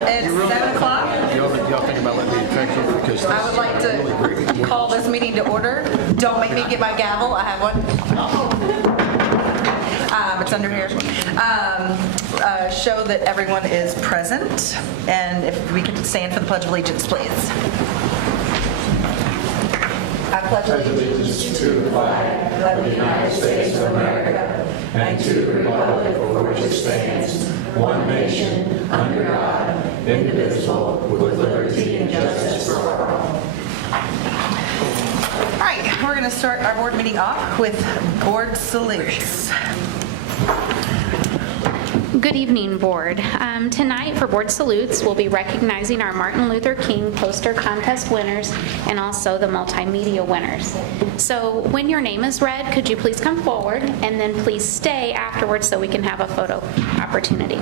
It's 7 o'clock. Y'all think about letting me affect you because I would like to call this meeting to order. Don't make me get my gavel. I have one. It's under here. Show that everyone is present. And if we could stand for the Pledge of Allegiance, please. I pledge allegiance to the flag of the United States of America and to the republic for which it stands, one nation, under God, indivisible, with liberty and justice for all. All right, we're going to start our board meeting off with board salutes. Good evening, Board. Tonight for Board Salutes, we'll be recognizing our Martin Luther King poster contest winners and also the multimedia winners. So when your name is read, could you please come forward and then please stay afterwards so we can have a photo opportunity.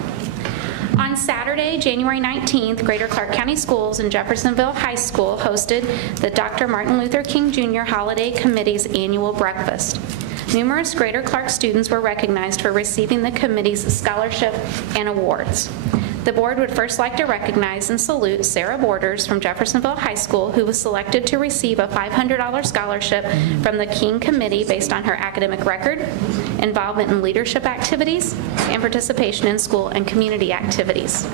On Saturday, January 19th, Greater Clark County Schools and Jeffersonville High School hosted the Dr. Martin Luther King Jr. Holiday Committee's annual breakfast. Numerous Greater Clark students were recognized for receiving the committee's scholarship and awards. The board would first like to recognize and salute Sarah Borders from Jeffersonville High School, who was selected to receive a $500 scholarship from the King Committee based on her academic record, involvement in leadership activities, and participation in school and community activities.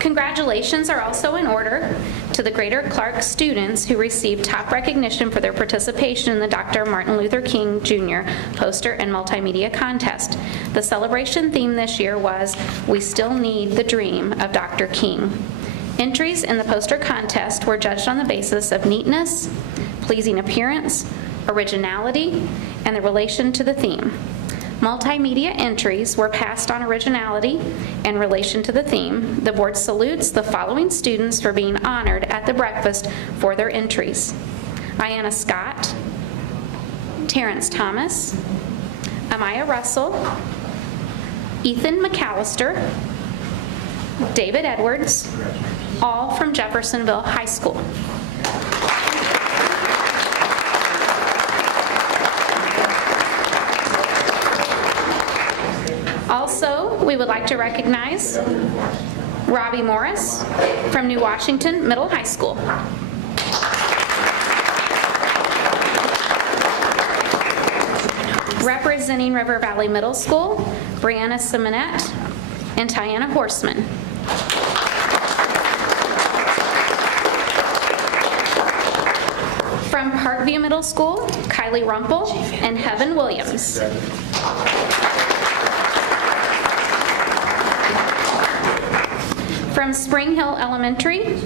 Congratulations are also in order to the Greater Clark students who received top recognition for their participation in the Dr. Martin Luther King Jr. poster and multimedia contest. The celebration theme this year was, "We Still Need the Dream of Dr. King." Entries in the poster contest were judged on the basis of neatness, pleasing appearance, originality, and the relation to the theme. Multimedia entries were passed on originality and relation to the theme. The board salutes the following students for being honored at the breakfast for their entries: Ayanna Scott, Terrence Thomas, Amaya Russell, Ethan McAllister, David Edwards, all from Jeffersonville High School. Also, we would like to recognize Robbie Morris from New Washington Middle High School. Representing River Valley Middle School, Brianna Simonette and Tiana Horseman. From Parkview Middle School, Kylie Rumpel and Heaven Williams. From Spring Hill Elementary,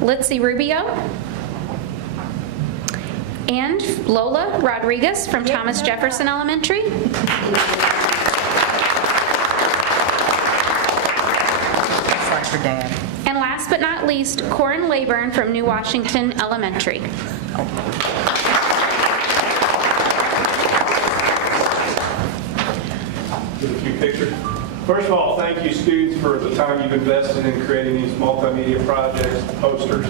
Litzy Rubio, and Lola Rodriguez from Thomas Jefferson Elementary. That's like for Dad. And last but not least, Corin Leyburn from New Washington Elementary. Get a few pictures. First of all, thank you, students, for the time you've invested in creating these multimedia projects, posters.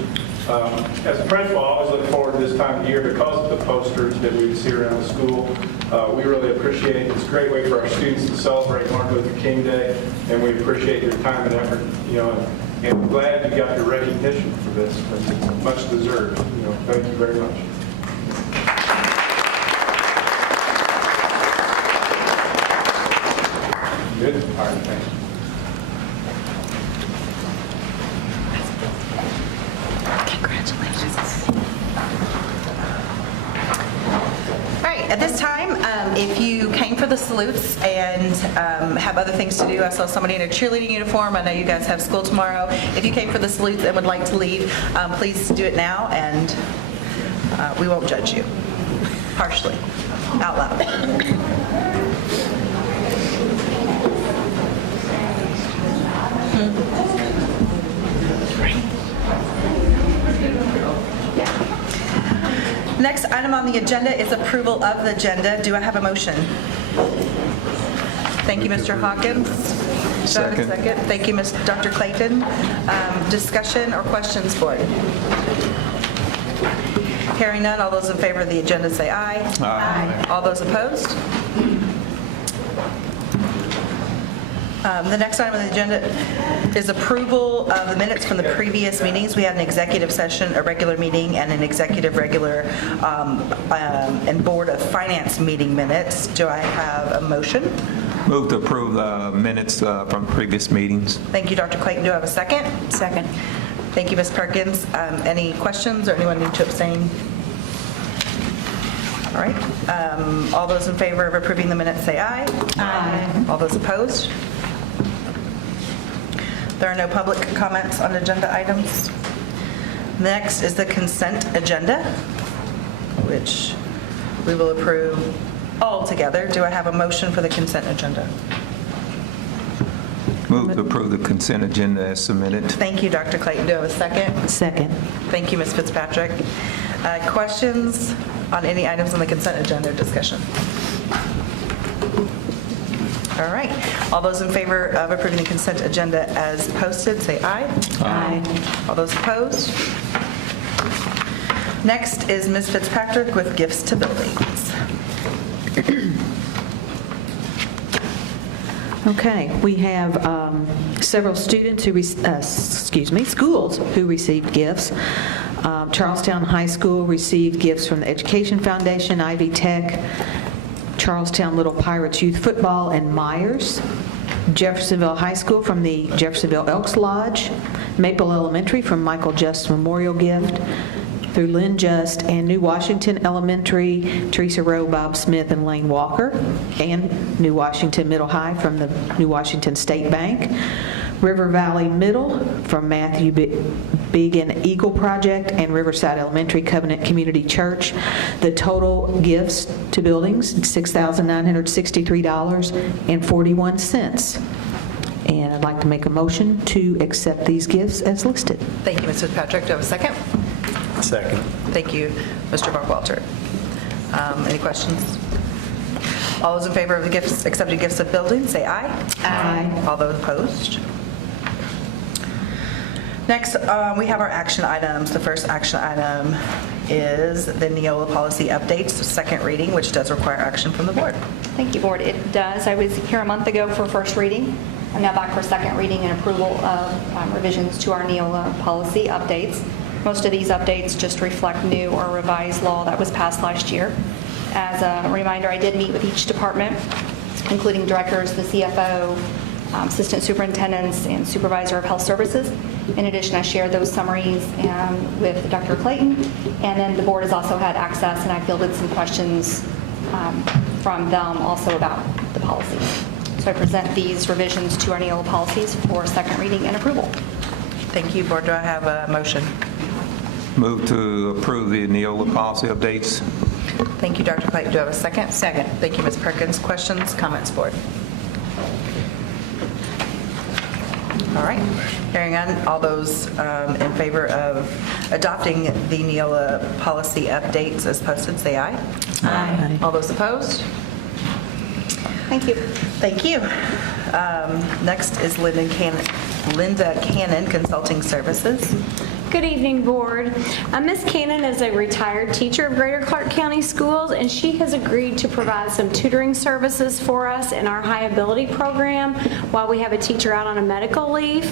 As a principal, I always look forward to this time of year because of the posters that we see around the school. We really appreciate it. It's a great way for our students to celebrate Martin Luther King Day, and we appreciate your time and effort. And I'm glad you got your recognition for this. It's much deserved. Thank you very much. Good. All right, thanks. Congratulations. All right, at this time, if you came for the salutes and have other things to do, I saw somebody in a cheerleading uniform. I know you guys have school tomorrow. If you came for the salutes and would like to leave, please do it now, and we won't judge you harshly, out loud. Next item on the agenda is approval of the agenda. Do I have a motion? Thank you, Mr. Hawkins. Do I have a second? Thank you, Dr. Clayton. Discussion or questions, board? Hearing none, all those in favor of the agenda say aye. Aye. All those opposed? The next item on the agenda is approval of the minutes from the previous meetings. We had an executive session, a regular meeting, and an executive regular and Board of Finance meeting minutes. Do I have a motion? Move to approve the minutes from previous meetings. Thank you, Dr. Clayton. Do I have a second? Second. Thank you, Ms. Perkins. Any questions or anyone need to abstain? All right. All those in favor of approving the minutes say aye. Aye. All those opposed? There are no public comments on agenda items. Next is the consent agenda, which we will approve all together. Do I have a motion for the consent agenda? Move to approve the consent agenda as submitted. Thank you, Dr. Clayton. Do I have a second? Second. Thank you, Ms. Fitzpatrick. Questions on any items on the consent agenda or discussion? All right. All those in favor of approving the consent agenda as posted, say aye. Aye. All those opposed? Next is Ms. Fitzpatrick with gifts to buildings. Okay, we have several students who, schools who received gifts. Charlestown High School received gifts from the Education Foundation, Ivy Tech, Charlestown Little Pirates Youth Football, and Myers. Jeffersonville High School from the Jeffersonville Elks Lodge. Maple Elementary from Michael Just Memorial Gift. Through Lynn Just and New Washington Elementary, Teresa Rowe, Bob Smith, and Lane Walker, and New Washington Middle High from the New Washington State Bank. River Valley Middle from Matthew Big and Eagle Project, and Riverside Elementary Covenant Community Church. The total gifts to buildings, $6,963.41. And I'd like to make a motion to accept these gifts as listed. Thank you, Ms. Fitzpatrick. Do I have a second? Second. Thank you, Mr. Buckwalter. Any questions? All those in favor of the gifts, accepted gifts of buildings, say aye. Aye. All those opposed? Next, we have our action items. The first action item is the Neola policy updates, second reading, which does require action from the board. Thank you, Board. It does. I was here a month ago for first reading. I'm now back for second reading and approval of revisions to our Neola policy updates. Most of these updates just reflect new or revised law that was passed last year. As a reminder, I did meet with each department, including directors, the CFO, assistant superintendents, and supervisor of health services. In addition, I shared those summaries with Dr. Clayton, and then the board has also had access, and I fielded some questions from them also about the policies. So I present these revisions to our Neola policies for second reading and approval. Thank you, board. Do I have a motion? Move to approve the Neola policy updates. Thank you, Dr. Clayton. Do I have a second? Second. Thank you, Ms. Perkins. Questions, comments, board? All right. Hearing none, all those in favor of adopting the Neola policy updates as posted, say aye. Aye. All those opposed? Thank you. Thank you. Next is Linda Cannon, Consulting Services. Good evening, Board. Ms. Cannon is a retired teacher of Greater Clark County Schools, and she has agreed to provide some tutoring services for us in our high ability program while we have a teacher out on a medical leave.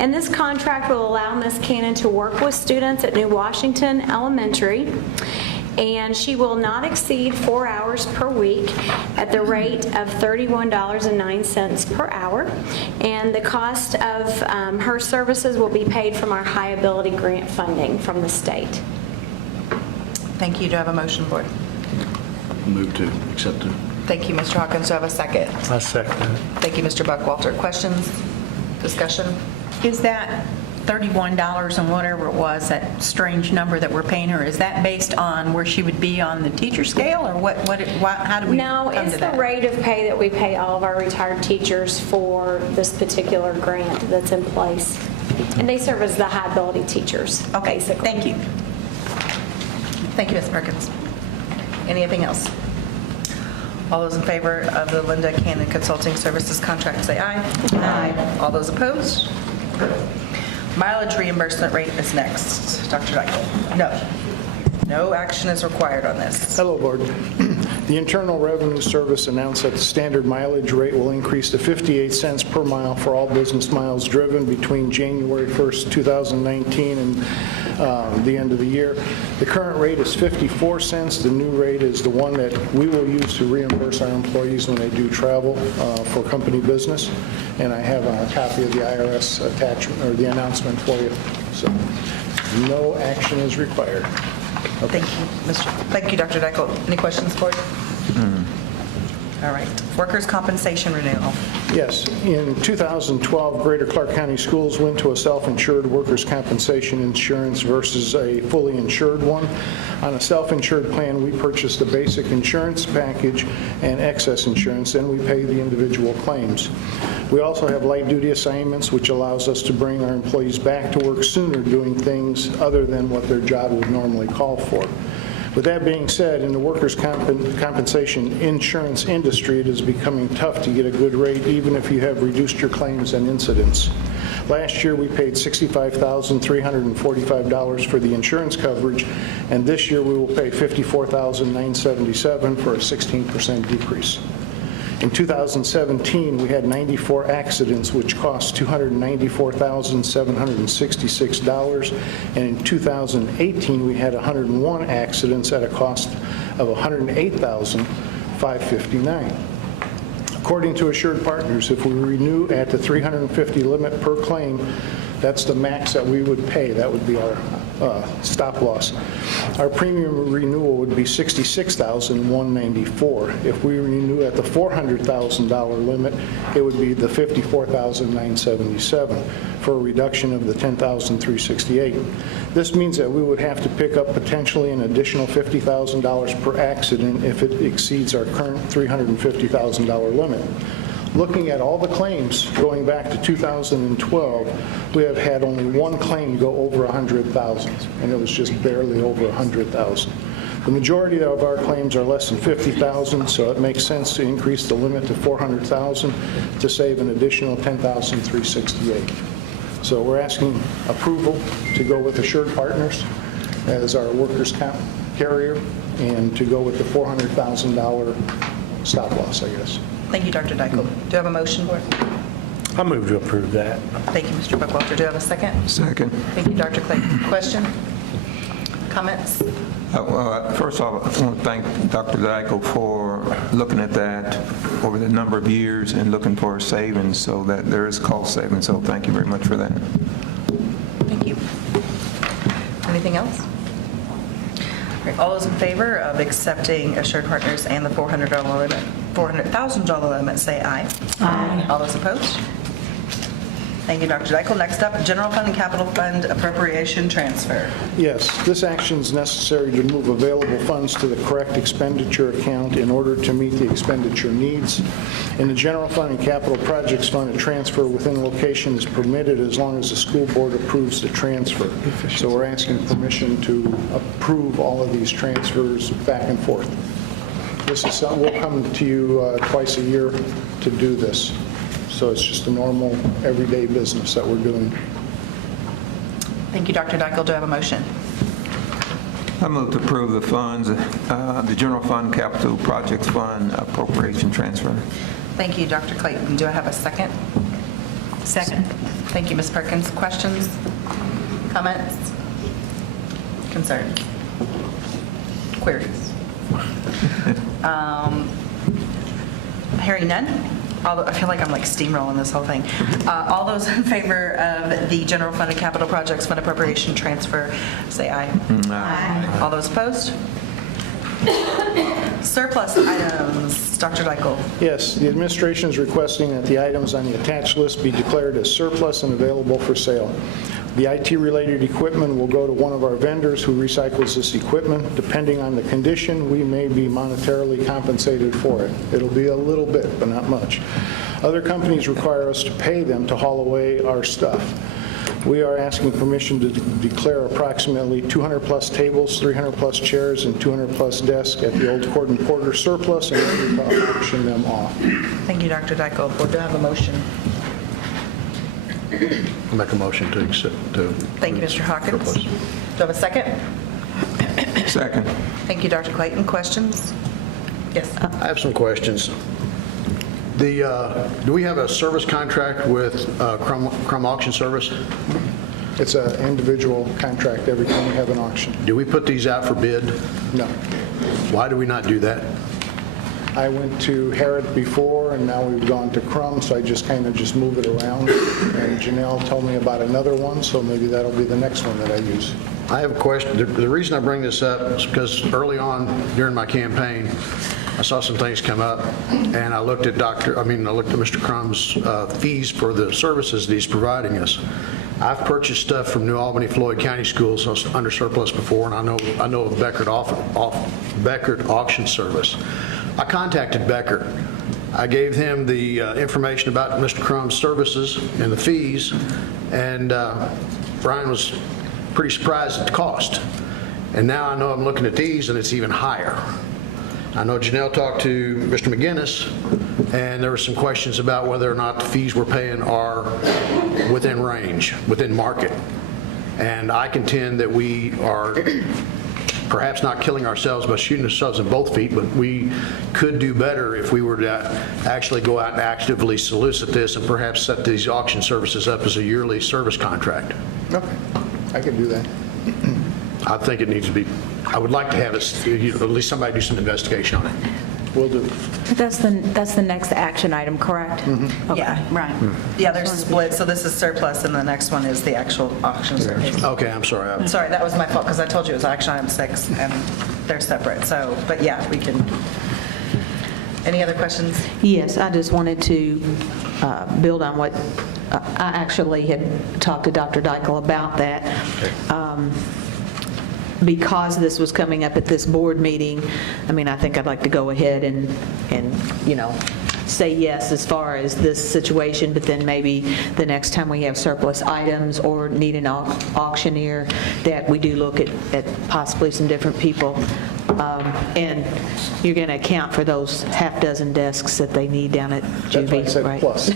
And this contract will allow Ms. Cannon to work with students at New Washington Elementary, and she will not exceed 4 hours per week at the rate of $31.09 per hour. And the cost of her services will be paid from our high ability grant funding from the state. Thank you. Do I have a motion, board? Move to accept it. Thank you, Mr. Hawkins. Do I have a second? I second it. Thank you, Mr. Buckwalter. Questions? Discussion? Is that $31 and whatever it was, that strange number that we're paying her, is that based on where she would be on the teacher scale, or how do we No, come it's to the that? rate of pay that we pay all of our retired teachers for this particular grant that's in place. And they serve as the high ability teachers, Okay, basically. thank you. Thank you, Ms. Perkins. Anything else? All those in favor of the Linda Cannon Consulting Services contract, say aye. Aye. All those opposed? Mileage reimbursement rate is next. Dr. Dykle? No. No action is required on this. Hello, Board. The Internal Revenue Service announced that the standard mileage rate will increase to 58 cents per mile for all business miles driven between January 1st, 2019 and the end of the year. The current rate is 54 cents. The new rate is the one that we will use to reimburse our employees when they do travel for company business. And I have a copy of the IRS attachment, or the announcement for you. So no action is required. Okay. Thank you, Dr. Dickel. Any questions for you? All right. Workers' compensation renewal. Yes. In 2012, Greater Clark County Schools went to a self-insured workers' compensation insurance versus a fully insured one. On a self-insured plan, we purchased the basic insurance package and excess insurance, then we pay the individual claims. We also have light-duty assignments, which allows us to bring our employees back to work sooner doing things other than what their job would normally call for. With that being said, in the workers' compensation insurance industry, it is becoming tough to get a good rate even if you have reduced your claims and incidents. Last year, we paid $65,345 for the insurance coverage, and this year we will pay $54,977 for a 16% decrease. In 2017, we had 94 accidents, which cost $294,766, and in 2018, we had 101 accidents at a cost of $108,559. According to Assured Partners, if we renew at the 350 limit per claim, that's the max that we would pay. That would be our stop loss. Our premium renewal would be $66,194. If we renew at the $400,000 limit, it would be the $54,977 for a reduction of the $10,368. This means that we would have to pick up potentially an additional $50,000 per accident if it exceeds our current $350,000 limit. Looking at all the claims going back to 2012, we have had only one claim go over 100,000, and it was just barely over 100,000. The majority of our claims are less than 50,000, so it makes sense to increase the limit to 400,000 to save an additional $10,368. So we're asking approval to go with Assured Partners as our workers' comp carrier and to go with the $400,000 stop loss, I guess. Thank you, Dr. Dickel. Do you have a motion for it? I move to approve that. Thank you, Mr. Buckwalter. Do you have a second? Second. Thank you, Dr. Clayton. Question? Comments? First of all, I want to thank Dr. Dickel for looking at that over the number of years and looking for savings so that there is cost savings. So thank you very much for that. Thank you. Anything else? All right, all those in favor of accepting Assured Partners and the $400,000 limit, say aye. Aye. All those opposed? Thank you, Dr. Dickel. Next up, General Fund and Capital Fund Appropriation Transfer. Yes, this action is necessary to move available funds to the correct expenditure account in order to meet the expenditure needs. In the General Fund and Capital Projects Fund, a transfer within location is permitted as long as the school board approves the transfer. So we're asking permission to approve all of these transfers back and forth. This is something, we'll come to you twice a year to do this. So it's just a normal, everyday business that we're doing. Thank you, Dr. Dickel. Do I have a motion? I move to approve the funds, the General Fund, Capital Projects Fund appropriation transfer. Thank you, Dr. Clayton. Do I have a second? Second. Thank you, Ms. Perkins. Questions? Comments? Concerns? Queries? Hearing none? I feel like I'm like steamrolling this whole thing. All those in favor of the General Fund and Capital Projects Fund appropriation transfer, say aye. Aye. All those opposed? Surplus items, Dr. Dickel. Yes, the administration is requesting that the items on the attached list be declared as surplus and available for sale. The IT-related equipment will go to one of our vendors who recycles this equipment. Depending on the condition, we may be monetarily compensated for it. It'll be a little bit, but not much. Other companies require us to pay them to haul away our stuff. We are asking permission to declare approximately 200-plus tables, 300-plus chairs, and 200-plus desks at the old Court and Porter surplus and then to auction them off. Thank you, Dr. Dickel. Board, do I have a motion? Make a motion to accept. Thank you, Mr. Hawkins. Surplus. Do I have a second? Second. Thank you, Dr. Clayton. Questions? Yes. I have some questions. Do we have a service contract with Crum Auction Service? It's an individual contract every time we have an auction. Do we put these out for bid? No. Why do we not do that? I went to Harrod before, and now we've gone to Crum, so I just kind of just move it around. And Janelle told me about another one, so maybe that'll be the next one that I use. I have a question. The reason I bring this up is because early on during my campaign, I saw some things come up, and I looked at Mr. Crum's fees for the services that he's providing us. I've purchased stuff from New Albany, Floyd County Schools under surplus before, and I know of Beckert Auction Service. I contacted Beckert. I gave him the information about Mr. Crum's services and the fees, and Brian was pretty surprised at the cost. And now I know I'm looking at these, and it's even higher. I know Janelle talked to Mr. McGinnis, and there were some questions about whether or not the fees we're paying are within range, within market. And I contend that we are perhaps not killing ourselves by shooting ourselves in both feet, but we could do better if we were to actually go out and actively solicit this and perhaps set these auction services up as a yearly service contract. Okay, I can do that. I think it needs to be, I would like to have at least somebody do some investigation on it. Will do. That's the next action item, correct? Okay. Yeah, right. Yeah, they're split, so this is surplus, and the next one is the actual auction service. Okay, I'm sorry. Sorry, that was my fault, because I told you it was action item 6, and they're separate, so, but yeah, we can. Any other questions? Yes, I just wanted to build on what, I actually had talked to Dr. Dykle about that. Because this was coming up at this board meeting, I think I'd like to go ahead and say yes as far as this situation, but then maybe the next time we have surplus items or need an auctioneer, that we do look at possibly some different people. And you're going to account for those half dozen desks that they need down at That's why I Juvie, said right? plus.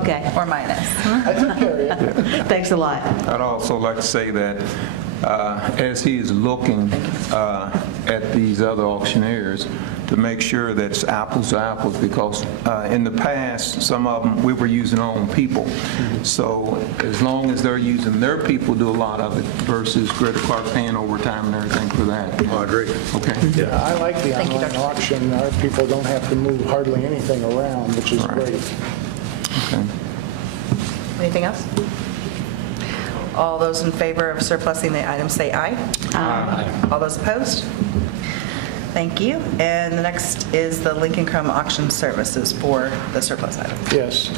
Okay. Or minus? I took care of you. Thanks a lot. I'd also like to say that as he is looking at these other auctioneers, to make sure that it's apples to apples, because in the past, some of them, we were using our own people. So as long as they're using their people, do a lot of it, versus Greater Clark paying overtime and everything for that. Oh, I agree. Okay? Yeah, I like the Thank you, online Dr. auction. Our people don't have to move hardly anything around, which is Right. great. Okay. Anything else? All those in favor of surplusing the item say aye. Aye. All those opposed? Thank you. And the next is the Lincoln Crum Auction Services for the surplus item. Yes.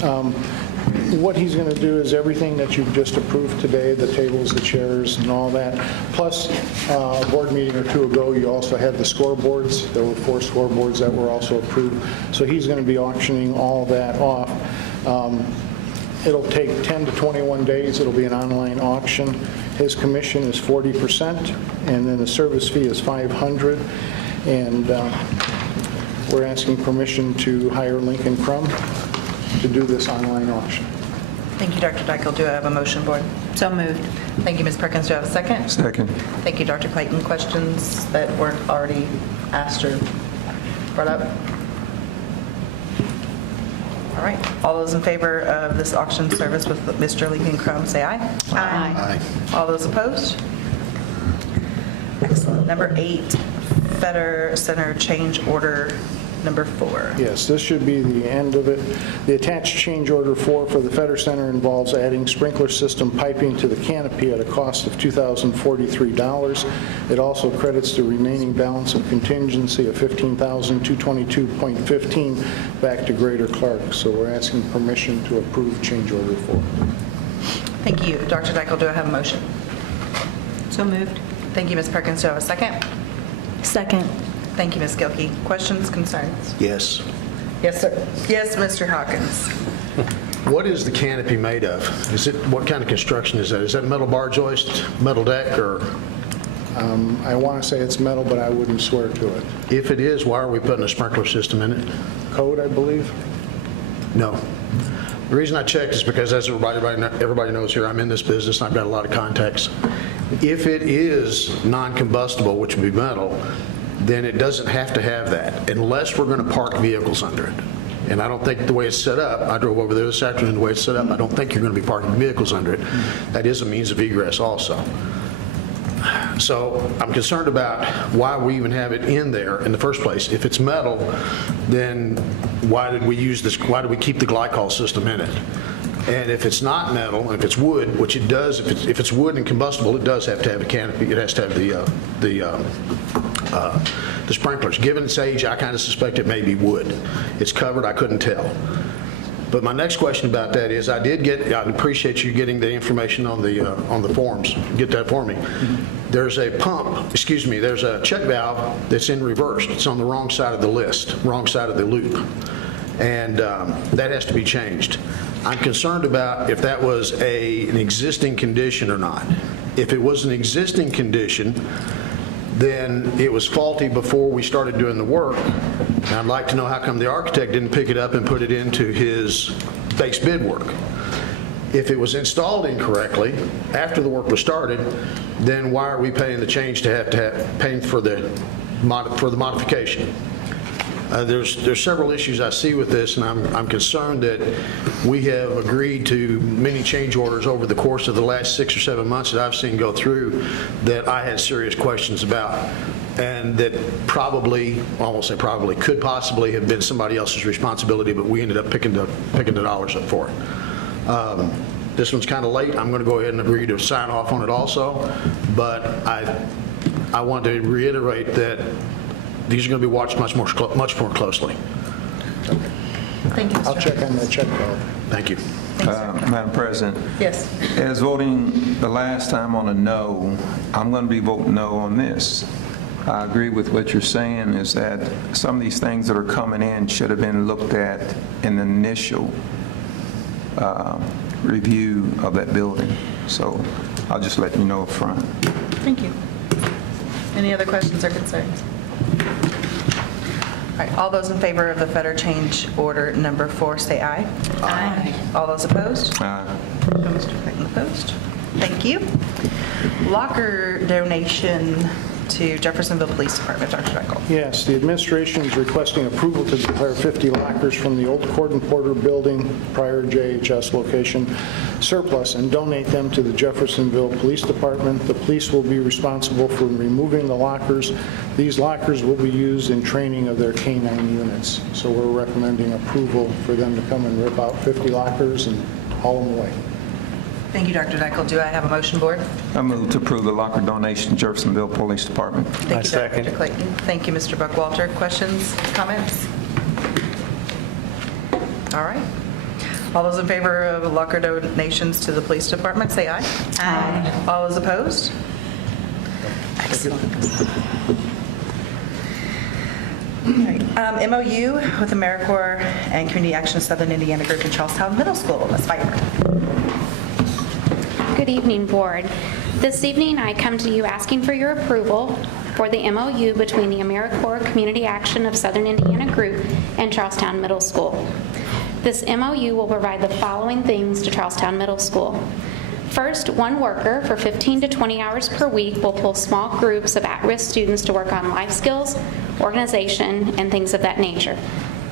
What he's going to do is everything that you've just approved today, the tables, the chairs, and all that, plus a board meeting or two ago, you also had the scoreboards. There were 4 scoreboards that were also approved. So he's going to be auctioning all that off. It'll take 10 to 21 days. It'll be an online auction. His commission is 40%, and then the service fee is $500. And we're asking permission to hire Lincoln Crum to do this online auction. Thank you, Dr. Dykle. Do I have a motion, board? So moved. Thank you, Ms. Perkins. Do I have a second? Second. Thank you, Dr. Clayton. Questions that weren't already asked or brought up? All right. All those in favor of this auction service with Mr. Lincoln Crum, say aye. Aye. All those opposed? Excellent. Number 8, Feder Center change order number 4. Yes, this should be the end of it. The attached change order 4 for the Feder Center involves adding sprinkler system piping to the canopy at a cost of $2,043. It also credits the remaining balance of contingency of $15,222.15 back to Greater Clark. So we're asking permission to approve change order 4. Thank you. Dr. Dykle, do I have a motion? So moved. Thank you, Ms. Perkins. Do I have a second? Second. Thank you, Ms. Gilkey. Questions, concerns? Yes. Yes, sir. Yes, Mr. Hawkins. What is the canopy made of? What kind of construction is that? Is that metal bar joist, metal deck, or? I want to say it's metal, but I wouldn't swear to it. If it is, why are we putting a sprinkler system in it? Code, I believe? No. The reason I checked is because, as everybody knows here, I'm in this business and I've got a lot of contacts. If it is non-combustible, which would be metal, then it doesn't have to have that, unless we're going to park vehicles under it. And I don't think the way it's set up, I drove over there this afternoon, the way it's set up, I don't think you're going to be parking vehicles under it. That is a means of egress also. So I'm concerned about why we even have it in there in the first place. If it's metal, then why did we use this, why do we keep the glycol system in it? And if it's not metal, if it's wood, which it does, if it's wood and combustible, it does have to have a canopy, it has to have the sprinklers. Given its age, I kind of suspect it may be wood. It's covered, I couldn't tell. But my next question about that is, I appreciate you getting the information on the forms. Get that for me. There's a there's a check valve that's in reverse. It's on the wrong side of the list, wrong side of the loop. And that has to be changed. I'm concerned about if that was an existing condition or not. If it was an existing condition, then it was faulty before we started doing the work. And I'd like to know how come the architect didn't pick it up and put it into his base bid work. If it was installed incorrectly after the work was started, then why are we paying the change to have paying for the modification? There's several issues I see with this, and I'm concerned that we have agreed to many change orders over the course of the last 6 or 7 months that I've seen go through that I had serious questions about, and that probably, well, I won't say probably, could possibly have been somebody else's responsibility, but we ended up picking the dollars up for it. This one's kind of late. I'm going to go ahead and agree to sign off on it also, but I want to reiterate that these are going to be watched much more closely. Thank you, Mr. I'll check on that check valve. Thank you. Madam President, Yes. as voting the last time on a no, I'm going to be voting no on this. I agree with what you're saying, is that some of these things that are coming in should have been looked at in the initial review of that building. So I'll just let you know up front. Thank you. Any other questions or concerns? All right, all those in favor of the Feder change order number 4, say aye. Aye. All those opposed? Aye. Mr. Clayton opposed. Thank you. Locker donation to Jeffersonville Police Department, Dr. Jekyll. Yes, the administration is requesting approval to declare 50 lockers from the old Court and Porter building, prior JHS location, surplus and donate them to the Jeffersonville Police Department. The police will be responsible for removing the lockers. These lockers will be used in training of their K-9 units. So we're recommending approval for them to come and rip out 50 lockers and haul them away. Thank you, Dr. Jekyll. Do I have a motion, board? I move to approve the locker donation to Jeffersonville Police Department. Thank you, Dr. Clayton. Thank you, Mr. Buckwalter. Questions, comments? All right. All those in favor of locker donations to the police department, say aye. Aye. All those opposed? Excellent. All right. MOU with AmeriCorps and Community Action Southern Indiana Group in Charlestown Middle School. Ms. Pfeiffer. Good evening, Board. This evening, I come to you asking for your approval for the MOU between the AmeriCorps Community Action of Southern Indiana Group and Charlestown Middle School. This MOU will provide the following things to Charlestown Middle School. First, one worker for 15 to 20 hours per week will pull small groups of at-risk students to work on life skills, organization, and things of that nature.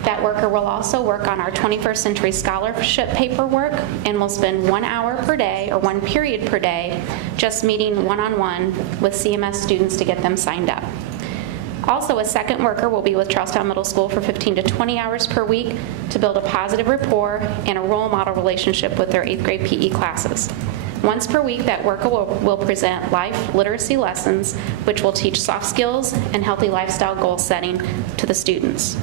That worker will also work on our 21st Century Scholarship paperwork and will spend 1 hour per day or 1 period per day just meeting one-on-one with CMS students to get them signed up. Also, a second worker will be with Charlestown Middle School for 15 to 20 hours per week to build a positive rapport and a role model relationship with their 8th grade PE classes. Once per week, that worker will present life literacy lessons, which will teach soft skills and healthy lifestyle goal setting to the students.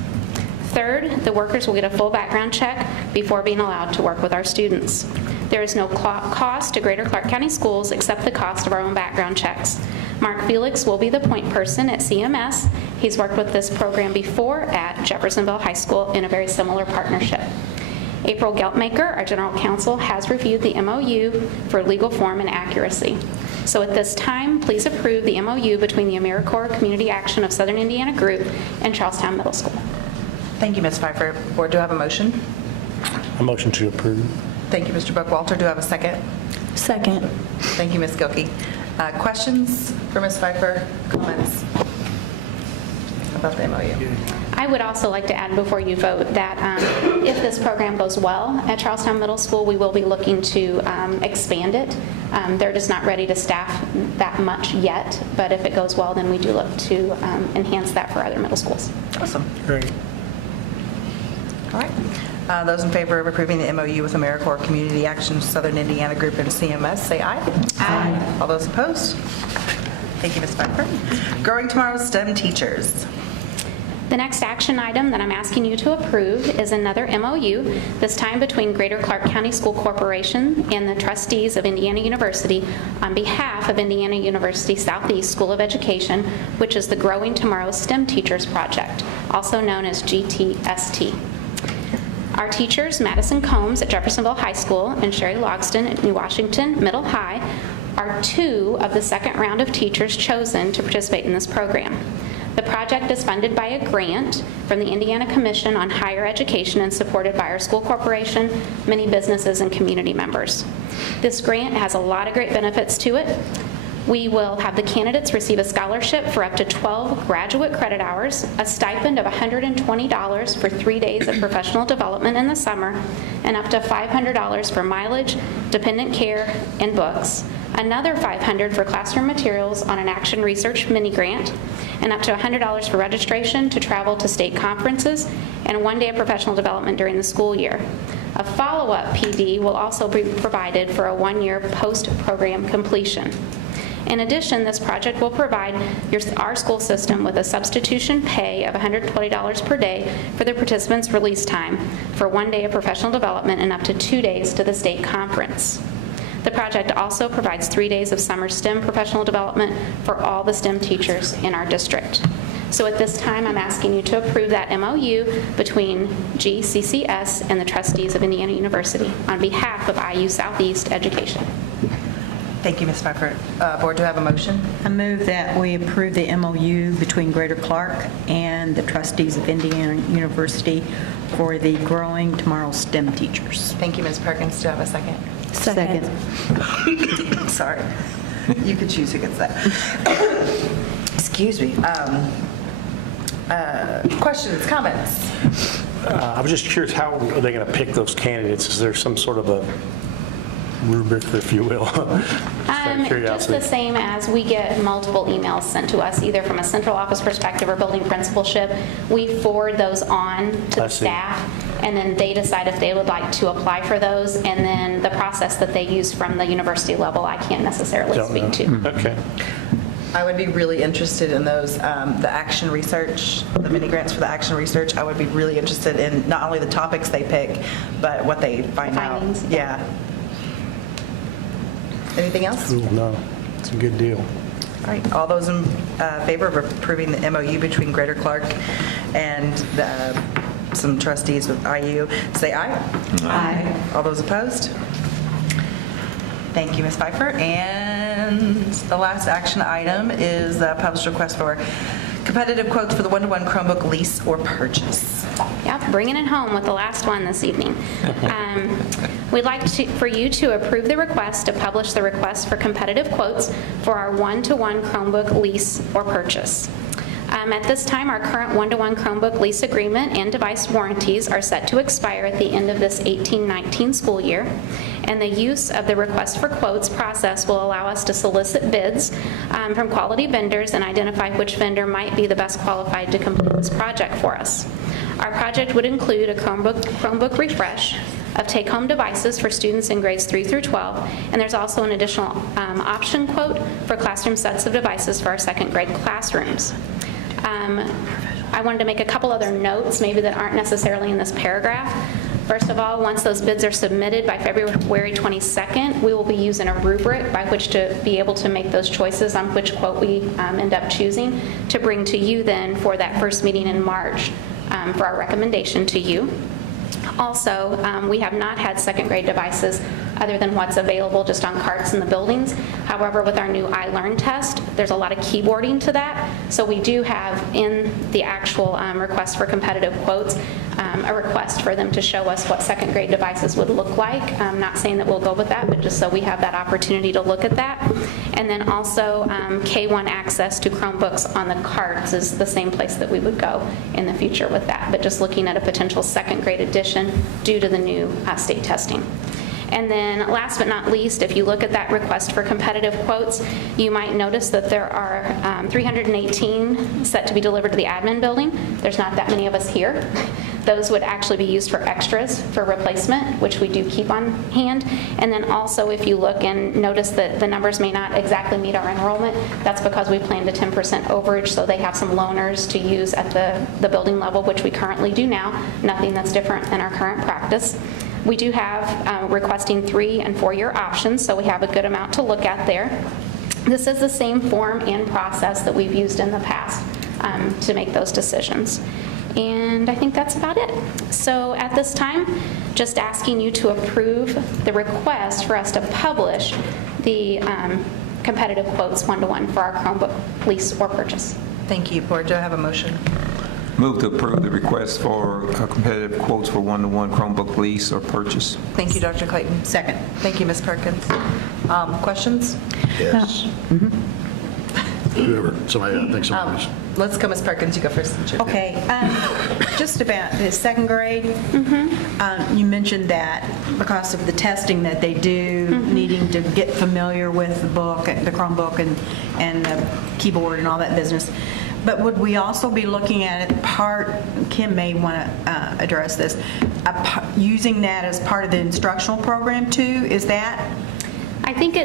Third, the workers will get a full background check before being allowed to work with our students. There is no cost to Greater Clark County Schools except the cost of our own background checks. Mark Felix will be the point person at CMS. He's worked with this program before at Jeffersonville High School in a very similar partnership. April Geltmaker, our general counsel, has reviewed the MOU for legal form and accuracy. So at this time, please approve the MOU between the AmeriCorps Community Action of Southern Indiana Group and Charlestown Middle School. Thank you, Ms. Pfeiffer. Board, do I have a motion? A motion to approve. Thank you, Mr. Buckwalter. Do I have a second? Second. Thank you, Ms. Gilkey. Questions for Ms. Pfeiffer? Comments? about the MOU? I would also like to add before you vote that if this program goes well at Charlestown Middle School, we will be looking to expand it. They're just not ready to staff that much yet, but if it goes well, then we do look to enhance that for other middle schools. Awesome. Great. All right. Those in favor of approving the MOU with AmeriCorps Community Action Southern Indiana Group and CMS, say aye. Aye. All those opposed? Thank you, Ms. Pfeiffer. Growing Tomorrow's STEM Teachers. The next action item that I'm asking you to approve is another MOU, this time between Greater Clark County School Corporation and the Trustees of Indiana University on behalf of Indiana University Southeast School of Education, which is the Growing Tomorrow's STEM Teachers Project, also known as GTST. Our teachers, Madison Combs at Jeffersonville High School and Sherry Logston at New Washington Middle High, are two of the second round of teachers chosen to participate in this program. The project is funded by a grant from the Indiana Commission on Higher Education and supported by our school corporation, many businesses, and community members. This grant has a lot of great benefits to it. We will have the candidates receive a scholarship for up to 12 graduate credit hours, a stipend of $120 for 3 days of professional development in the summer, and up to $500 for mileage, dependent care, and books. Another $500 for classroom materials on an action research mini-grant, and up to $100 for registration to travel to state conferences, and 1 day of professional development during the school year. A follow-up PD will also be provided for a 1-year post-program completion. In addition, this project will provide our school system with a substitution pay of $120 per day for the participants' release time for 1 day of professional development and up to 2 days to the state conference. The project also provides 3 days of summer STEM professional development for all the STEM teachers in our district. So at this time, I'm asking you to approve that MOU between GCCS and the Trustees of Indiana University on behalf of IU Southeast Education. Thank you, Ms. Pfeiffer. Board, do I have a motion? I move that we approve the MOU between Greater Clark and the Trustees of Indiana University for the Growing Tomorrow STEM Teachers. Thank you, Ms. Perkins. Do I have a second? Second. Sorry. You could choose who gets that. Excuse me. Questions, comments? I was just curious, how are they going to pick those candidates? Is there some sort of a rubric, if you will? Just Curiosity. the same as we get multiple emails sent to us, either from a central office perspective or building principalship. We forward those on to I the see. staff, and then they decide if they would like to apply for those, and then the process that they use from the university level, I can't necessarily Don't know. speak to. Okay. I would be really interested in those, the action research, the mini grants for the action research. I would be really interested in not only the topics they pick, but what they find out. Findings. Yeah. Anything else? Cool. No, it's a good deal. All right, all those in favor of approving the MOU between Greater Clark and some trustees with IU, say aye. Aye. All those opposed? Thank you, Ms. Pfeiffer. And the last action item is the published request for competitive quotes for the one-to-one Chromebook lease or purchase. Yep, bringing it home with the last one this evening. We'd like for you to approve the request to publish the request for competitive quotes for our one-to-one Chromebook lease or purchase. At this time, our current one-to-one Chromebook lease agreement and device warranties are set to expire at the end of this 18-19 school year, and the use of the request for quotes process will allow us to solicit bids from quality vendors and identify which vendor might be the best qualified to complete this project for us. Our project would include a Chromebook refresh of take-home devices for students in grades 3 through 12, and there's also an additional option quote for classroom sets of devices for our second grade classrooms. I wanted to make a couple other notes, maybe that aren't necessarily in this paragraph. First of all, once those bids are submitted by February 22nd, we will be using a rubric by which to be able to make those choices on which quote we end up choosing to bring to you then for that first meeting in March for our recommendation to you. Also, we have not had second grade devices other than what's available just on carts in the buildings. However, with our new iLearn test, there's a lot of keyboarding to that. So we do have in the actual request for competitive quotes, a request for them to show us what second grade devices would look like. I'm not saying that we'll go with that, but just so we have that opportunity to look at that. And then also K1 access to Chromebooks on the carts is the same place that we would go in the future with that, but just looking at a potential second grade addition due to the new state testing. And then last but not least, if you look at that request for competitive quotes, you might notice that there are 318 set to be delivered to the admin building. There's not that many of us here. Those would actually be used for extras for replacement, which we do keep on hand. And then also, if you look and notice that the numbers may not exactly meet our enrollment, that's because we planned a 10% overage, so they have some loaners to use at the building level, which we currently do now. Nothing that's different than our current practice. We do have requesting 3- and 4-year options, so we have a good amount to look at there. This is the same form and process that we've used in the past to make those decisions. And I think that's about it. So at this time, just asking you to approve the request for us to publish the competitive quotes 1-to-1 for our Chromebook lease or purchase. Thank you. Board, do I have a motion? Move to approve the request for competitive quotes for 1-to-1 Chromebook lease or purchase. Thank you, Dr. Clayton. Second. Thank you, Ms. Perkins. Questions? Yes. Whoever, somebody, I think somebody's. Let's go, Ms. Perkins. You go first. since you're Okay, just about the second grade, you mentioned that because of the testing that they do, needing to get familiar with the book, the Chromebook and the keyboard and all that business. But would we also be looking at it Kim may want to address this, using that as part of the instructional program too? Is that? I think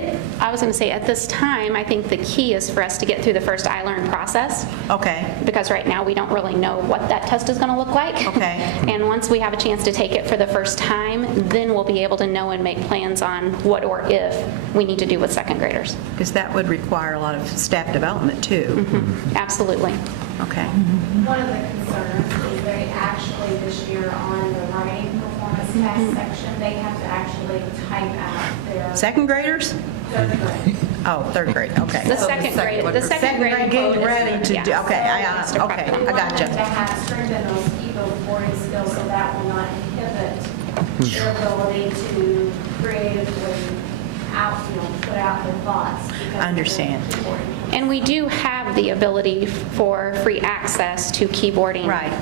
I was going to say at this time, I think the key is for us to get through the first iLearn process. Okay. Because right now we don't really know what that test is going to look like. Okay. And once we have a chance to take it for the first time, then we'll be able to know and make plans on what or if we need to do with second graders. Because that would require a lot of staff development too. Absolutely. Okay. One of the concerns is they actually this year on the writing performance test section, they have to actually type out their Second graders? third grade. Oh, third grade, okay. The second grade getting quote is- ready to do, yes. okay, I Mr. got We you. want them to have strengthened those keyboard skills so that will not inhibit their ability to creatively put out their thoughts. because I understand. of the keyboarding. And we do have the ability for free access to keyboarding Right.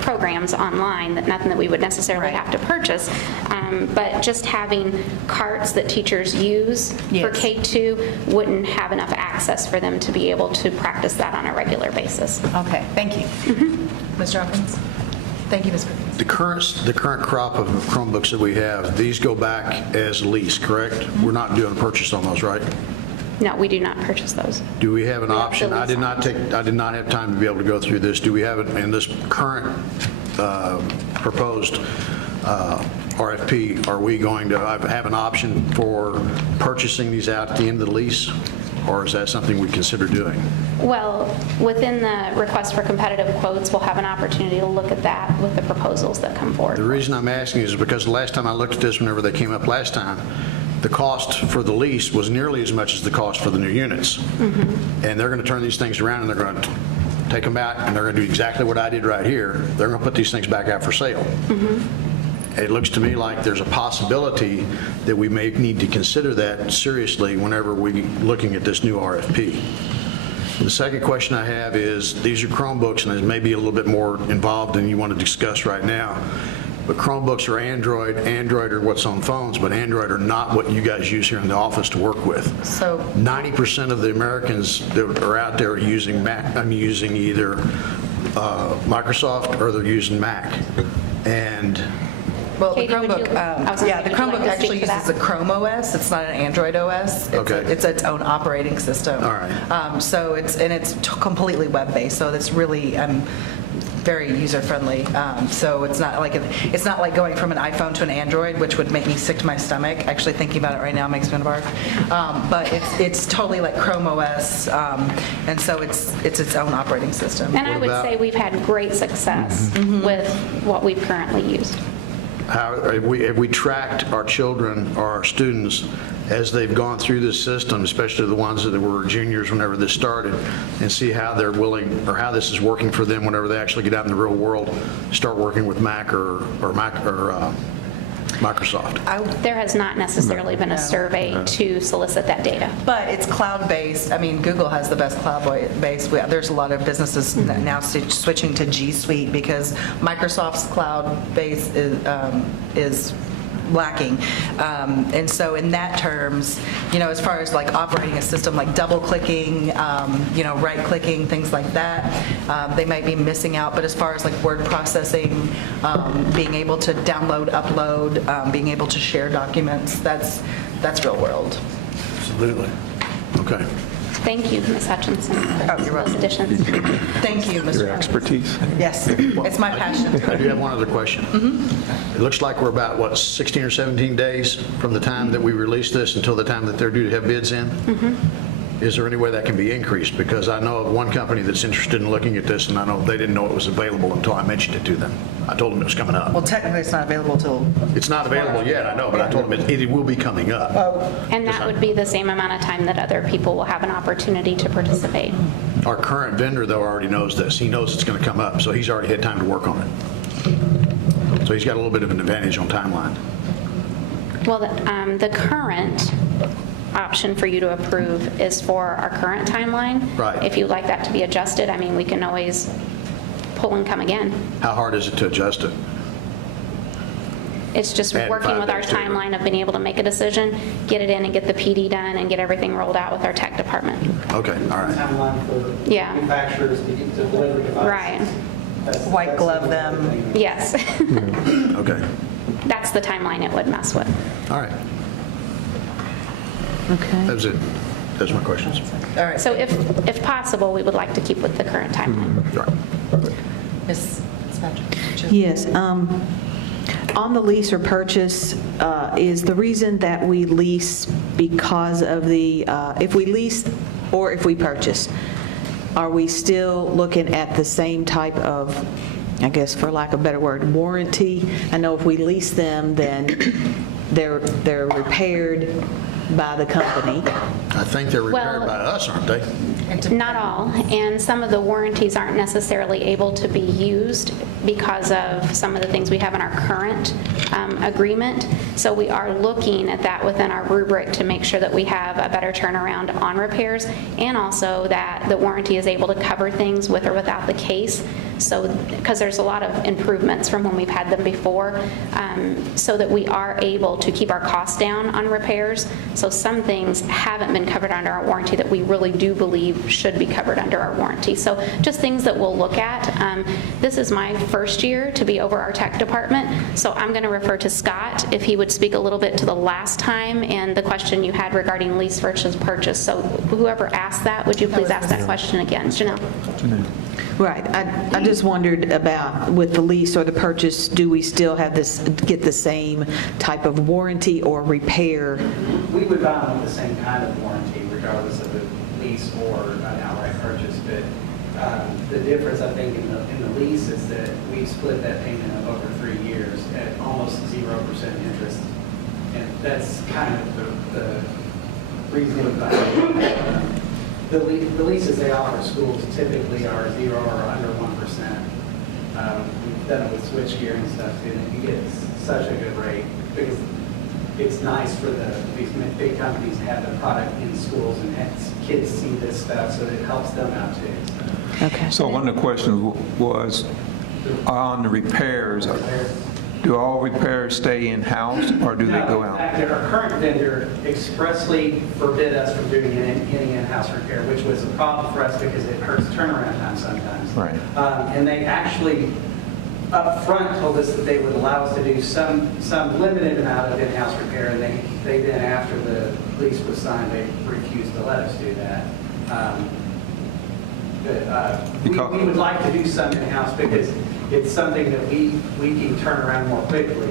programs online, nothing that we would necessarily Right. have to purchase. But just having carts that teachers use for Yes. K2 wouldn't have enough access for them to be able to practice that on a regular basis. Okay, thank you. Ms. Robbins? Thank you, Ms. Perkins. The current crop of Chromebooks that we have, these go back as lease, correct? We're not doing a purchase on those, right? No, we do not purchase those. Do we have an We have option? the I did not have time to be able to go through this. Do we have it in this current proposed RFP? Are we going to have an option for purchasing these out at the end of the lease? Or is that something we consider doing? Well, within the request for competitive quotes, we'll have an opportunity to look at that with the proposals that come forward. The reason I'm asking is because the last time I looked at this, whenever they came up last time, the cost for the lease was nearly as much as the cost for the new units. And they're going to turn these things around and they're going to take them out and they're going to do exactly what I did right here. They're going to put these things back out for sale. It looks to me like there's a possibility that we may need to consider that seriously whenever we're looking at this new RFP. The second question I have is, these are Chromebooks, and it may be a little bit more involved than you want to discuss right now, but Chromebooks are Android are what's on phones, but Android are not what you guys use here in the office to work with. So 90% of the Americans that are out there are using Mac, using either Microsoft or they're using Mac. And Well, the Katie, would you- Chromebook, I was gonna say, the would you like Chromebook to actually speak to uses a that? Chrome OS. It's not an Android OS. Okay. It's its own operating system. All right. So it's completely web-based, so it's really very user-friendly. So it's not like going from an iPhone to an Android, which would make me sick to my stomach. Actually, thinking about it right now makes me want to barf. But it's totally like Chrome OS, and so it's its own operating system. And I would about- say we've had great success with what we've currently used. have we tracked our children or our students as they've gone through this system, especially the ones that were juniors whenever this started, and see how they're willing, or how this is working for them whenever they actually get out in the real world, start working with Mac or Microsoft? There has not necessarily been a survey to solicit that data. But it's cloud-based. I mean, Google has the best cloud-based. There's a lot of businesses now switching to G Suite because Microsoft's cloud base is lacking. And so in that terms, as far as like operating a system, like double-clicking, right-clicking, things like that, they might be missing out. But as far as like word processing, being able to download, upload, being able to share documents, that's real world. Absolutely. Okay. Thank you, Ms. Hutchinson, for you're those welcome. additions. Thank you, Mr. Your Evans. expertise. Yes, it's my passion. I do have one other question. It looks like we're about, 16 or 17 days from the time that we release this until the time that they're due to have bids in? Is there any way that can be increased? Because I know of one company that's interested in looking at this, and I know they didn't know it was available until I mentioned it to them. I told them it was coming up. Well, technically, it's not available till... It's not available yet, I know, but I told them it will be coming up. And that would be the same amount of time that other people will have an opportunity to participate. Our current vendor, though, already knows this. He knows it's going to come up, so he's already had time to work on it. So he's got a little bit of an advantage on timeline. Well, the current option for you to approve is for our current timeline. Right. If you'd like that to be adjusted, I mean, we can always pull and come again. How hard is it to adjust it? It's just Add working 5 with our days to it. timeline of being able to make a decision, get it in and get the PD done and get everything rolled out with our tech department. Okay, all right. Timeline for Yeah. manufacturers to get to deliver devices. Right. White glove them. Yes. Okay, That's the timeline it would mess with. all right. Okay. That was it. Those are my questions. All right. So if possible, we would like to keep with the current timeline. All right. Ms. Patrick? Yes. On the lease or purchase, is the reason that we lease because of the, if we lease or if we purchase, are we still looking at the same type of, I guess for lack of a better word, warranty? I know if we lease them, then they're repaired by the company. I think they're repaired Well- by us, aren't they? Not all, and some of the warranties aren't necessarily able to be used because of some of the things we have in our current agreement. So we are looking at that within our rubric to make sure that we have a better turnaround on repairs, and also that the warranty is able to cover things with or without the case. So, because there's a lot of improvements from when we've had them before, so that we are able to keep our costs down on repairs. So some things haven't been covered under our warranty that we really do believe should be covered under our warranty. So just things that we'll look at. This is my first year to be over our tech department, so I'm going to refer to Scott if he would speak a little bit to the last time and the question you had regarding lease versus purchase. So whoever asked that, would you please ask that question again? Janelle? Right. I just wondered about with the lease or the purchase, do we still have this, get the same type of warranty or repair? We would buy them with the same kind of warranty regardless of the lease or an outright purchase, but the difference, I think, in the lease is that we split that payment over 3 years at almost 0% interest. And that's kind of the reason behind it. The leases they offer schools typically are 0 or under 1%. We've done it with switchgear and stuff too, and you get such a good rate because it's nice for these big companies to have the product in schools and kids see this stuff, so it helps them out too. Okay. So one of the questions was on the repairs. Do all repairs stay in-house or do they go In out? fact, our current vendor expressly forbid us from doing any in-house repair, which was a problem for us because it hurts turnaround time sometimes. Right. And they actually up front told us that they would allow us to do some limited amount of in-house repair, and they then, after the lease was signed, they refused to let us do that. We would like to do some in-house because it's something that we can turn around more quickly.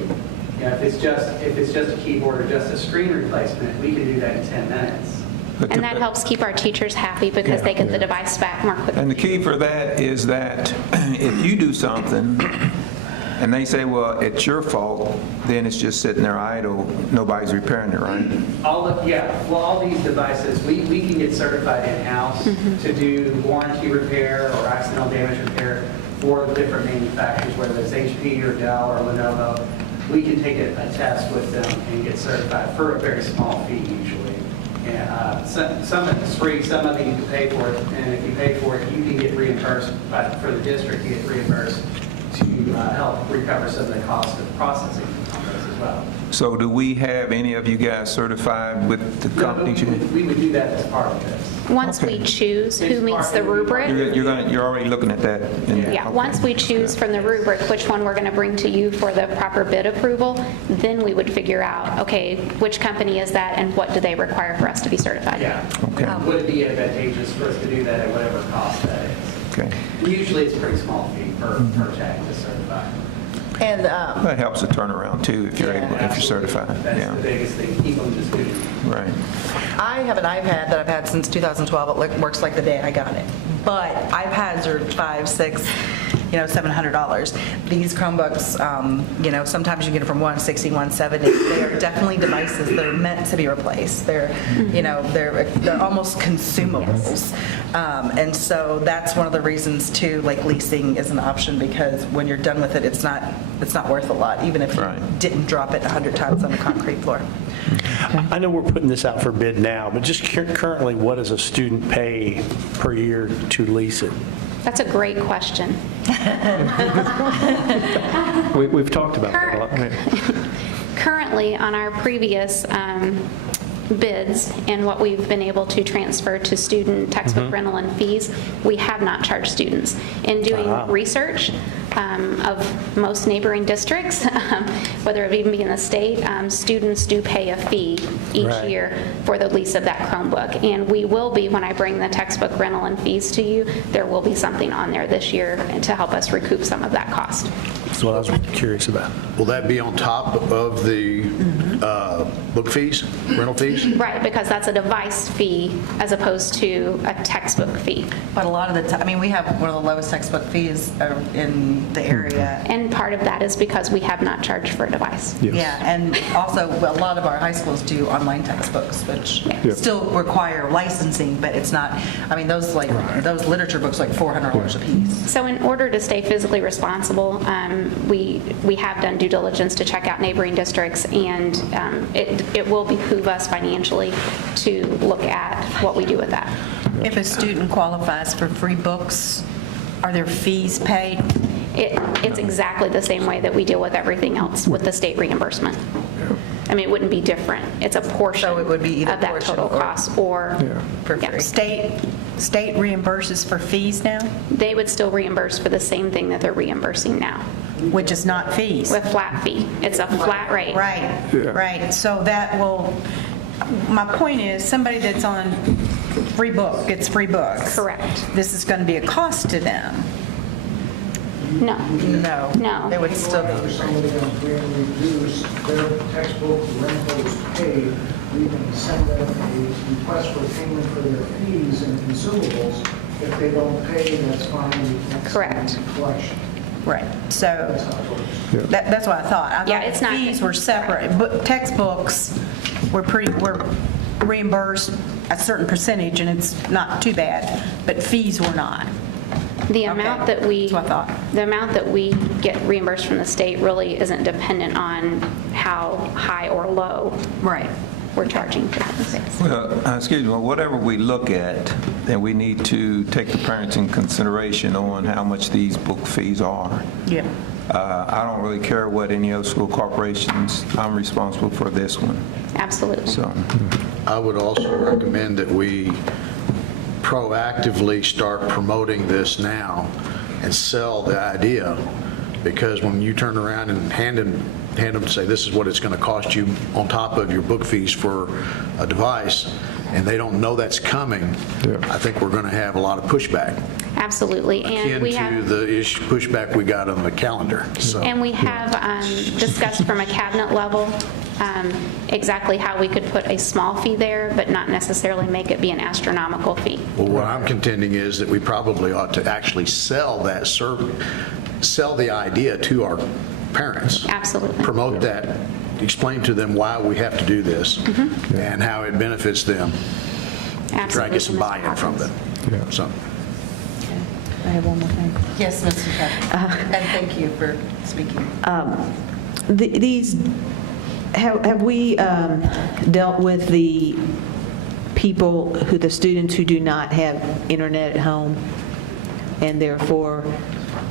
You know, if it's just a keyboard or just a screen replacement, we can do that in 10 minutes. And that helps keep our teachers happy because they get the device back more quickly. And the key for that is that if you do something And they say, well, it's your fault, then it's just sitting there idle, nobody's repairing it, right? All these devices, we can get certified in-house to do warranty repair or accidental damage repair for different manufacturers, whether it's HP or Dell or Lenovo. We can take a test with them and get certified for a very small fee usually. And some of it's free, some of it you can pay for it, and if you pay for it, you can get reimbursed, but for the district, you get reimbursed to help recover some of the cost of processing on those as well. So do we have any of you guys certified with the companies? We would do that as part of this. Once we choose who meets the rubric, You're already looking at that? yeah, once we choose from the rubric which one we're going to bring to you for the proper bid approval, then we would figure out, okay, which company is that and what do they require for us to be certified? Yeah. Okay. Would it be advantageous for us to do that at whatever cost that is? Okay. Usually it's a pretty small fee per tag to certify. And That helps the turnaround too, if you're able, if you're certified. That's Yeah, the biggest thing, keep them just moving. right. I have an iPad that I've had since 2012. It works like the day I got it. But iPads are $500, $600, $700. These Chromebooks, sometimes you get them from $160, $170. They are definitely devices that are meant to be replaced. They're, they're almost consumables. And so that's one of the reasons too, like leasing is an option, because when you're done with it, it's not worth a lot, even if you Right. didn't drop it 100 times on the concrete floor. I know we're putting this out for bid now, but just currently, what does a student pay per year to lease it? That's a great question. We've talked about that a lot. Currently, on our previous bids and what we've been able to transfer to student textbook rental and fees, we have not charged students. In doing research of most neighboring districts, whether it even be in the state, students do pay a fee each year for the lease of that Chromebook. And we will be, when I bring the textbook rental and fees to you, there will be something on there this year to help us recoup some of that cost. That's what I was curious about. Will that be on top of the book fees, rental fees? Right, because that's a device fee as opposed to a textbook fee. But a lot of the time, we have one of the lowest textbook fees in the area. And part of that is because we have not charged for a device. Yeah, and also, a lot of our high schools do online textbooks, which still require licensing, but it's not, those literature books like $400 a piece. So in order to stay physically responsible, we have done due diligence to check out neighboring districts, and it will behoove us financially to look at what we do with that. If a student qualifies for free books, are there fees paid? It's exactly the same way that we deal with everything else with the state reimbursement. It wouldn't be different. It's a portion So it would be either of that portion total or- cost, or For free. State reimburses for fees now, they would still reimburse for the same thing that they're reimbursing now, which is not fees. with flat fee. It's a flat rate. Right. So that will, my point is, somebody that's on free book gets free books. Correct. This is going to be a cost to them. No. No. It would still be. Somebody going to reduce their textbook rentals paid, we can send them a request for payment for their fees and consumables. If they don't pay, that's fine. We can't Correct. send them to collection. Right. So That's how it works. that's what I thought. I Yeah, thought it's the not- fees were separate. But textbooks were reimbursed a certain percentage, and it's not too bad, but fees were not. The amount that we, That's what I thought. the amount that we get reimbursed from the state really isn't dependent on how high or low Right. we're charging for things. Well, excuse me, whatever we look at, then we need to take the parents in consideration on how much these book fees are. Yeah. I don't really care what any other school corporations, I'm responsible for this one, Absolutely. so. I would also recommend that we proactively start promoting this now and sell the idea, because when you turn around and hand them and say, this is what it's going to cost you on top of your book fees for a device, and they don't know that's coming, I think we're going to have a lot of pushback. Absolutely. And Akin we to have, the pushback we got on the calendar. So and we have discussed from a cabinet level exactly how we could put a small fee there, but not necessarily make it be an astronomical fee. Well, what I'm contending is that we probably ought to actually sell that service, sell the idea to our parents. Absolutely. Promote that, explain to them why we have to do this and how it benefits them. Try to get some Absolutely, Mr. buy-in from them. So. I have one more thing. Yes, Mrs. Patrick. And thank you for speaking. These, have we dealt with the people, the students who do not have internet at home, and therefore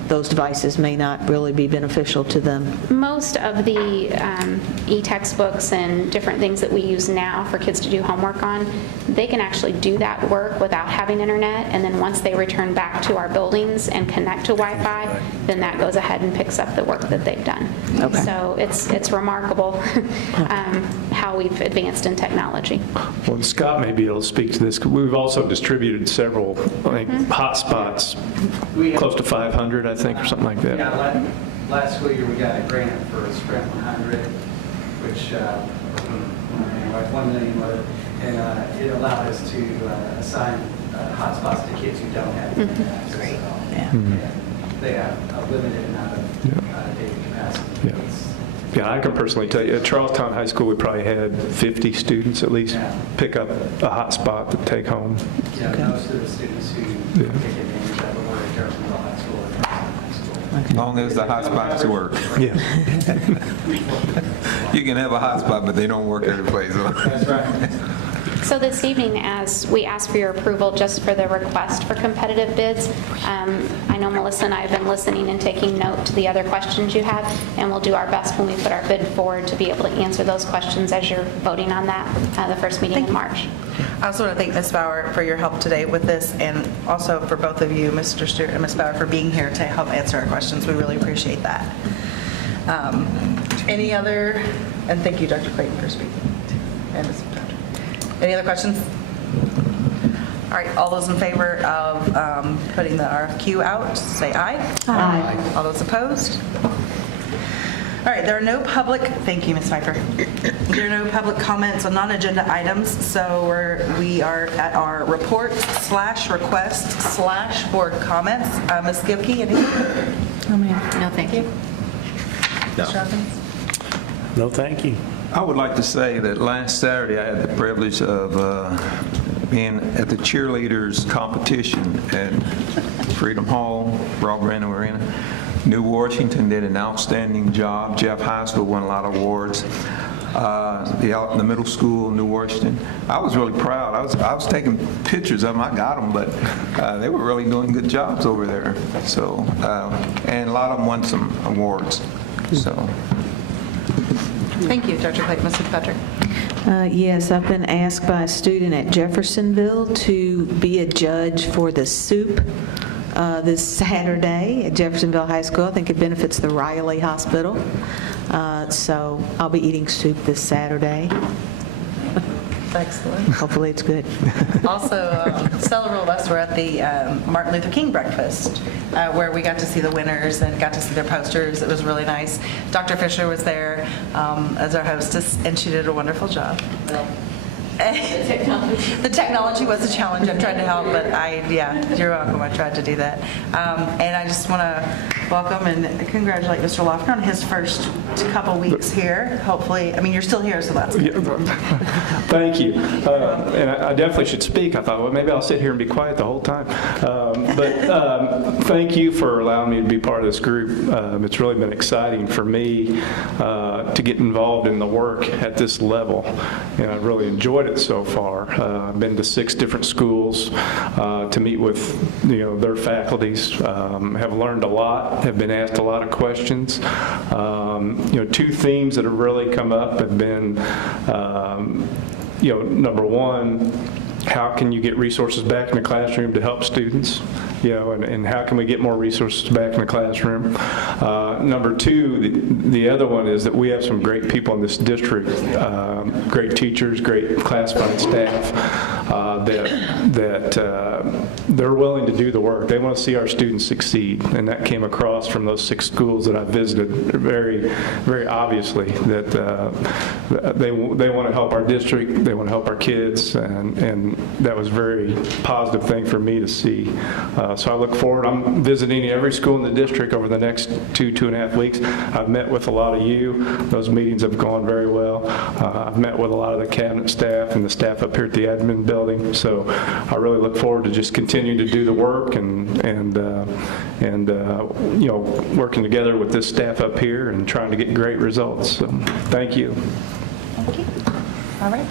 those devices may not really be beneficial to them? Most of the e-textbooks and different things that we use now for kids to do homework on, they can actually do that work without having internet, and then once they return back to our buildings and connect to Wi-Fi, then that goes ahead and picks up the work that they've done. Okay. So it's remarkable how we've advanced in technology. Well, and Scott may be able to speak to this. We've also distributed several, I think, hotspots, close to 500, I think, or something like that. Yeah, last school year we got a grant for Sprint 100, which, anyway, 1 million was it, and it allowed us to assign hotspots to kids who don't have internet access at all. Yeah. They have a limited amount of data capacity. Yeah, I can personally tell you, at Charlestown High School, we probably had 50 students at least pick up a hotspot to take home. Yeah, most of the students who take advantage of it were at Jefferson High School or Charlestown High School. As long as the hotspots work. Yeah. You can have a hotspot, but they don't work every place. That's right. So this evening, as we ask for your approval just for the request for competitive bids, I know Melissa and I have been listening and taking note to the other questions you have, and we'll do our best when we put our bid forward to be able to answer those questions as you're voting on that, the first meeting in March. I also want to thank Ms. Bauer for your help today with this, and also for both of you, Mr. Stewart and Ms. Bauer, for being here to help answer our questions. We really appreciate that. Any other, and thank you, Dr. Clayton, for speaking. And Ms. Patrick. Any other questions? All right, all those in favor of putting the RFQ out, say aye. Aye. All those opposed? All right, there are no public, thank you, Ms. Pfeiffer. There are no public comments on non-agenda items, so we are at our report/request/board comments. Ms. Gibke, anything? No, thank you. Mr. Robbins? No, thank you. I would like to say that last Saturday I had the privilege of being at the cheerleaders competition at Freedom Hall, Rob Brandon Arena. New Washington did an outstanding job. Jeff Heisel won a lot of awards. The middle school, New Washington. I was really proud. I was taking pictures of them. I got them, but they were really doing good jobs over there. So, and a lot of them won some awards. So. Thank you, Dr. Clayton. Ms. Patrick? Yes, I've been asked by a student at Jeffersonville to be a judge for the soup this Saturday at Jeffersonville High School. I think it benefits the Riley Hospital. So I'll be eating soup this Saturday. Excellent. Hopefully it's good. Also, several of us were at the Martin Luther King breakfast, where we got to see the winners and got to see their posters. It was really nice. Dr. Fisher was there as our hostess, and she did a wonderful job. The technology was a challenge. I've tried to help, but you're welcome. I tried to do that. And I just want to welcome and congratulate Mr. Lofgren on his first couple weeks here. Hopefully, I mean, you're still here, so that's good. Thank you. And I definitely should speak. I thought, well, maybe I'll sit here and be quiet the whole time. But thank you for allowing me to be part of this group. It's really been exciting for me to get involved in the work at this level. And I've really enjoyed it so far. I've been to 6 different schools to meet with their faculties. Have learned a lot. Have been asked a lot of questions. 2 themes that have really come up have been, number one, how can you get resources back in the classroom to help students? And how can we get more resources back in the classroom? Number 2, the other one is that we have some great people in this district, great teachers, great classified staff, that they're willing to do the work. They want to see our students succeed, and that came across from those 6 schools that I visited very, very obviously that they want to help our district, they want to help our kids, and that was a very positive thing for me to see. So I look forward. I'm visiting every school in the district over the next 2.5 weeks. I've met with a lot of you. Those meetings have gone very well. I've met with a lot of the cabinet staff and the staff up here at the admin building. So I really look forward to just continuing to do the work and working together with this staff up here and trying to get great results. So thank you. Thank you. All right.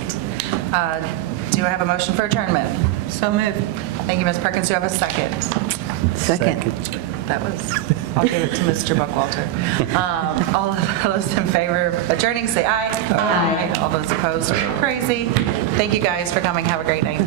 Do I have a motion for adjournment? So moved. Thank you, Ms. Perkins. Do I have a second? Second. That was, I'll give it to Mr. Buckwalter. All of those in favor of adjourning, say aye. Aye. All those opposed are crazy. Thank you guys for coming. Have a great night.